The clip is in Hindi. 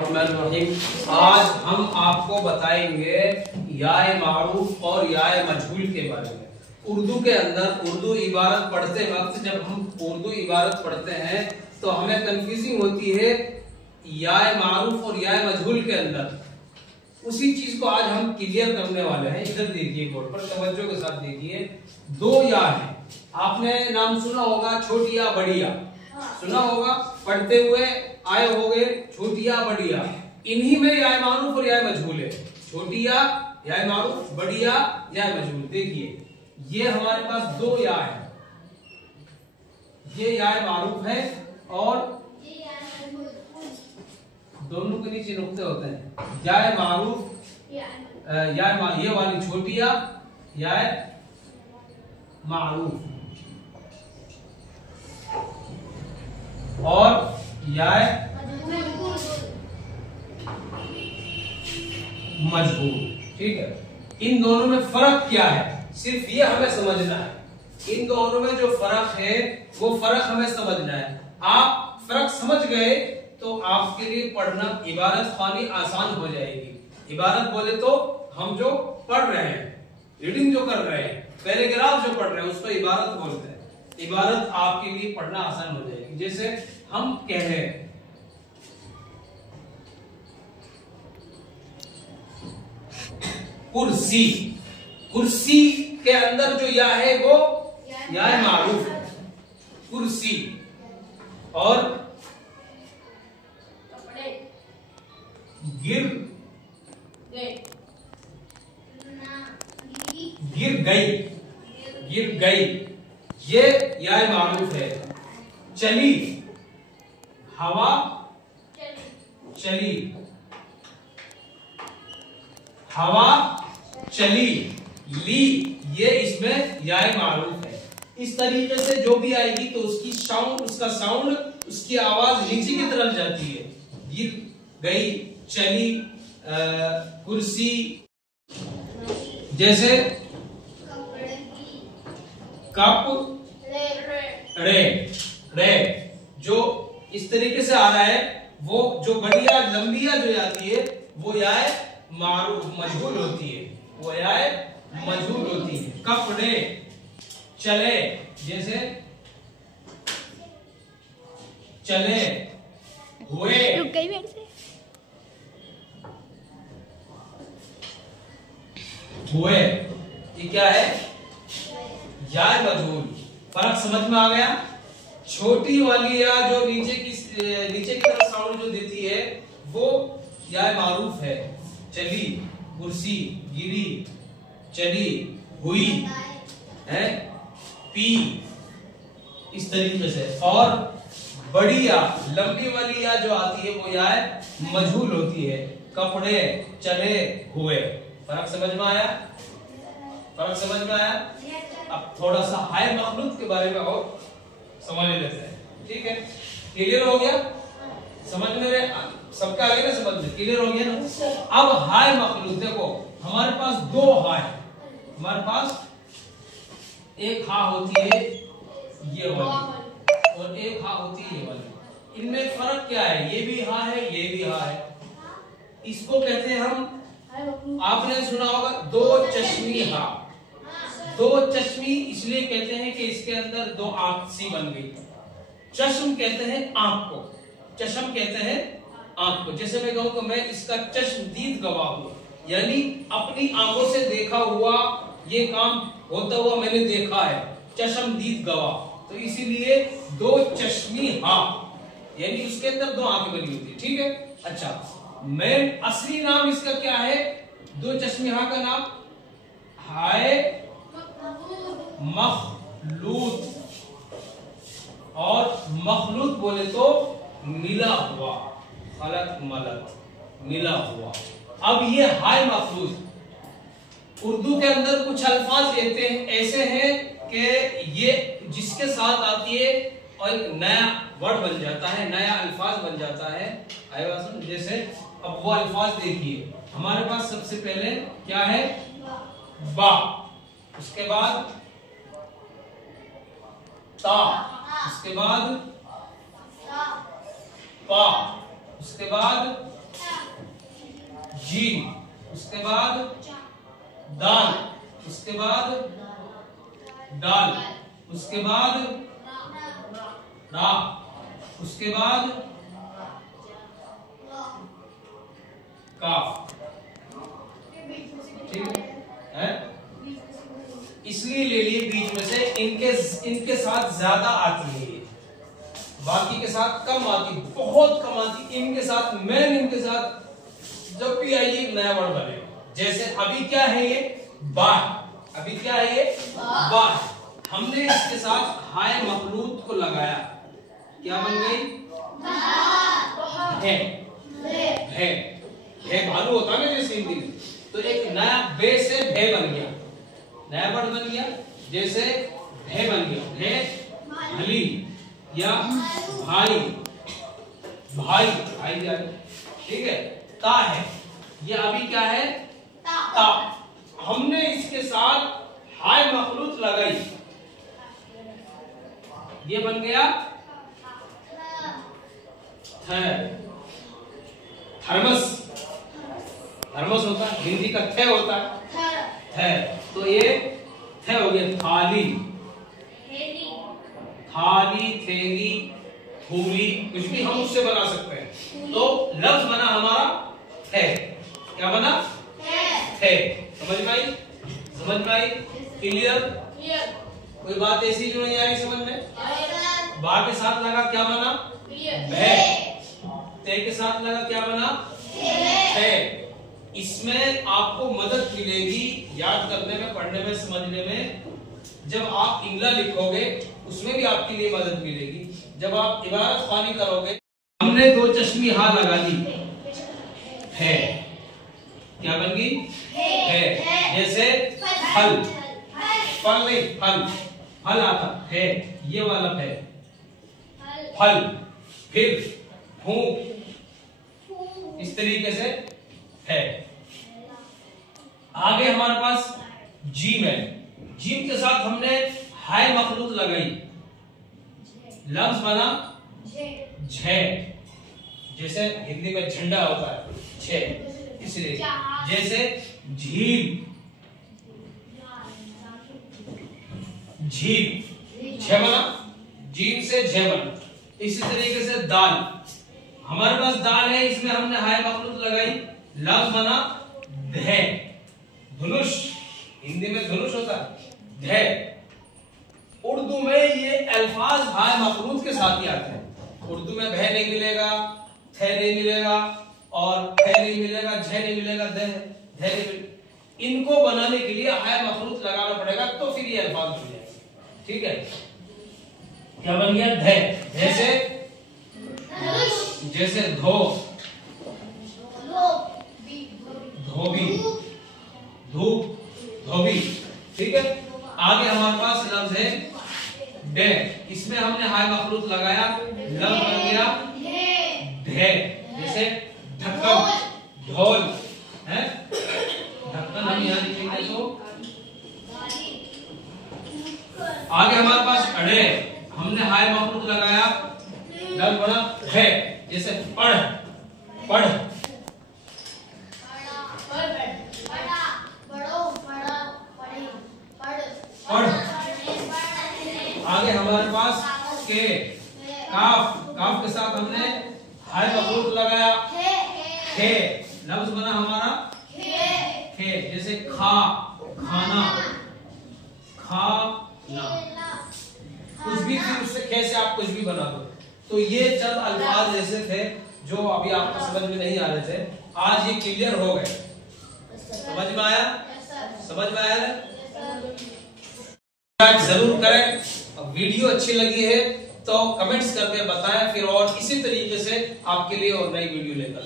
आज हम आपको बताएंगे याए मारूफ और याए मजहूल के बारे में। उर्दू के अंदर उर्दू इबारत पढ़ते वक्त जब हम उर्दू इबारत पढ़ते हैं तो हमें कंफ्यूजिंग होती है याए मारूफ और याए मजहूल के अंदर। उसी चीज को आज हम क्लियर करने वाले हैं। इधर देखिए, बोर्ड पर तवज्जो के साथ देखिए। दो या है, आपने नाम सुना होगा छोटी या बड़ी या, सुना होगा, पढ़ते हुए आए होंगे छोटी या बड़ी या। इन्हीं में याए मारूफ और याए मजहूल है। छोटी या याए मारूफ, बड़ी या याए मजहूल। देखिए ये हमारे पास दो या है, ये याए मारूफ है और दोनों के नीचे नुक्ते होते हैं। याए मारूफ ये वाली छोटी या याए मारूफ और याए मजहूल। ठीक है, इन दोनों में फर्क क्या है सिर्फ ये हमें समझना है। इन दोनों में जो फर्क है वो फर्क हमें समझना है। आप फर्क समझ गए तो आपके लिए पढ़ना इबारत खानी आसान हो जाएगी। इबारत बोले तो हम जो पढ़ रहे हैं, रीडिंग जो कर रहे हैं, पैराग्राफ जो पढ़ रहे हैं उसको इबारत बोलते हैं। इबारत आपके लिए पढ़ना आसान हो जाएगी। जैसे हम कह रहे हैं कुर्सी, कुर्सी के अंदर जो या है वो याए मारूफ है, कुर्सी। और गिर गई, गिर गई, ये याए मारूफ है। चली, हवा चली, हवा चली। ली, ये इसमें याए मारूफ है। इस तरीके से जो भी आएगी तो उसकी साउंड, उसका साउंड, उसकी आवाज नीचे की तरफ जाती है। गिर गई, चली, कुर्सी। जैसे कप, रे, जो इस तरीके से आ रहा है वो जो बढ़िया लंबिया जो जाती है वो याए मारूफ मजहूल होती है, वो याए मजहूल होती है। कपड़े, चले, जैसे चले, हुए, रुक गई मेरे से, हुए, ये क्या है याए मजहूल। फर्क समझ में आ गया। छोटी वाली या जो नीचे की तरफ साउंड जो देती है वो याए मारूफ है। चली, कुर्सी, गिरी, चली, हुई है, पी, इस तरीके से। और बड़ी या लंबी वाली या जो आती है वो याए मजहूल होती है। कपड़े, चले, हुए। फर्क समझ में आया? फर्क समझ में आया? अब थोड़ा सा हाय मखलूत के बारे में और समझ लेते हैं। ठीक है, क्लियर हो गया? समझ में सबका आगे ना, समझ में क्लियर हो गया ना? अब हाय मखलूत, देखो हमारे पास दो हाय, हमारे पास एक हा होती है ये वाली और एक हा होती है ये वाली। इनमें फर्क क्या है? ये भी हा है, ये भी हा है। इसको कहते हैं हम, आपने सुना होगा दो चश्मी हा। दो चश्मी इसलिए कहते हैं कि इसके अंदर दो आंख सी बन गई। चश्म कहते हैं आंख को, चश्म कहते हैं आंख को। जैसे मैं कहूं कि मैं इसका चश्मदीद गवाह हूं, यानी अपनी आंखों से देखा हुआ ये काम होता हुआ मैंने देखा है, चश्मदीद गवाह। तो इसीलिए दो चश्मी हा, यानी उसके अंदर दो आंखें बनी होती है। ठीक है, अच्छा, मैं असली नाम इसका क्या है? दो चश्मी हा का नाम हाय मखलूत, और मखलूत बोले तो मिला हुआ, खलत मलत, मिला हुआ। अब ये हाय मखलूत उर्दू के अंदर कुछ अल्फाज लेते हैं, ऐसे हैं कि ये जिसके साथ आती है और एक नया वर्ड बन जाता है, नया अल्फाज बन जाता है। जैसे अब वो अल्फाज देखिए, हमारे पास सबसे पहले क्या है? बा, उसके बाद ता, उसके बाद पा, उसके बाद जीम, उसके बाद दाल, उसके बाद दाल, उसके बाद रा, उसके बाद काफ। ठीक है, इसलिए ले लिए बीच में से, इनके साथ ज्यादा आती है, बाकी के साथ कम आती, बहुत कम आती। इनके साथ मेन, इनके साथ जब भी आइए एक नया वर्ड बनेगा। जैसे अभी क्या है ये बार, अभी क्या है ये बार, हमने इसके साथ हाय मखलूत को लगाया, क्या बन गई है भालू होता है ना जैसे हिंदी में, तो एक नया बे से भे बन गया, नया वर्ड बन गया। जैसे भे बन गया, भे भली या भाई, भाई भाई क्या है, ठीक है। ता है, ये अभी क्या है ता, हमने इसके साथ हाय मखलूत लगाई, ये बन गया थर्मस, थर्मस होता है, हिंदी का थे होता है, तो ये थे हो गया थाली, थाली, थैली, थूली, कुछ भी हम उससे बना सकते हैं। तो लफ्ज बना हमारा है, क्या बना है। समझ में आई, समझ में आई, क्लियर। कोई बात ऐसी जो नहीं आई समझ में, बा के साथ लगा क्या बना भे, ते के साथ लगा क्या बना है। इसमें आपको मदद मिलेगी याद करने में, पढ़ने में, समझने में। जब आप इंगला लिखोगे उसमें भी आपके लिए मदद मिलेगी। जब आप इबारत खानी करोगे, हमने दो चश्मी हा लगा दी है, क्या बन गई है। जैसे फल, फल नहीं फल, फल आता है, ये वाला है फल, फिर फूंक, इस तरीके से है। आगे हमारे पास जीम है, जीम के साथ हमने हाय मखलूत लगाई, लफ्ज बना झे, जैसे हिंदी में झंडा होता है झे, इसलिए जैसे झील, झील झे बना, जीम से झे बना। इसी तरीके से दाल, हमारे पास दाल है, इसमें हमने हाय मखलूत लगाई, लफ्ज बना धे, धनुष, हिंदी में धनुष होता है धे। उर्दू में ये अल्फाज हाय मखलूत के साथ ही आते हैं। उर्दू में भे नहीं मिलेगा, थे नहीं मिलेगा, और थे नहीं मिलेगा, झे नहीं मिलेगा, धे नहीं मिलेगा। इनको बनाने के लिए हाय मखलूत लगाना पड़ेगा, तो फिर ये अल्फाज बन जाएगा। ठीक है, क्या बन गया धे, जैसे जैसे धो, धोबी, धूप, धोबी। ठीक है, आगे हमारे पास लफ्ज है डे, इसमें हमने हाय मखलूत लगाया, लफ्ज बन गया ढे, जैसे ढक्कन, ढोल है, ढक्कन हम यहाँ लिखेंगे तो। आगे हमारे पास अड़े, हमने हाय मखलूत लगाया, लफ्ज बना है, जैसे पढ़, पढ़, पढ़। आगे हमारे पास के, काफ, काफ के साथ हमने हाय मखलूत लगाया खे, लफ्ज बना हमारा खे, जैसे खा, खाना, खाना, कुछ भी फिर उससे खे से आप कुछ भी बना दो। तो ये चंद अल्फाज ऐसे थे जो अभी आपको समझ में नहीं आ रहे थे, आज ये क्लियर हो गए। समझ में आया, समझ में आया, जरूर करें। वीडियो अच्छी लगी है तो कमेंट्स करके बताएं, फिर और इसी तरीके से आपके लिए और नई वीडियो लेकर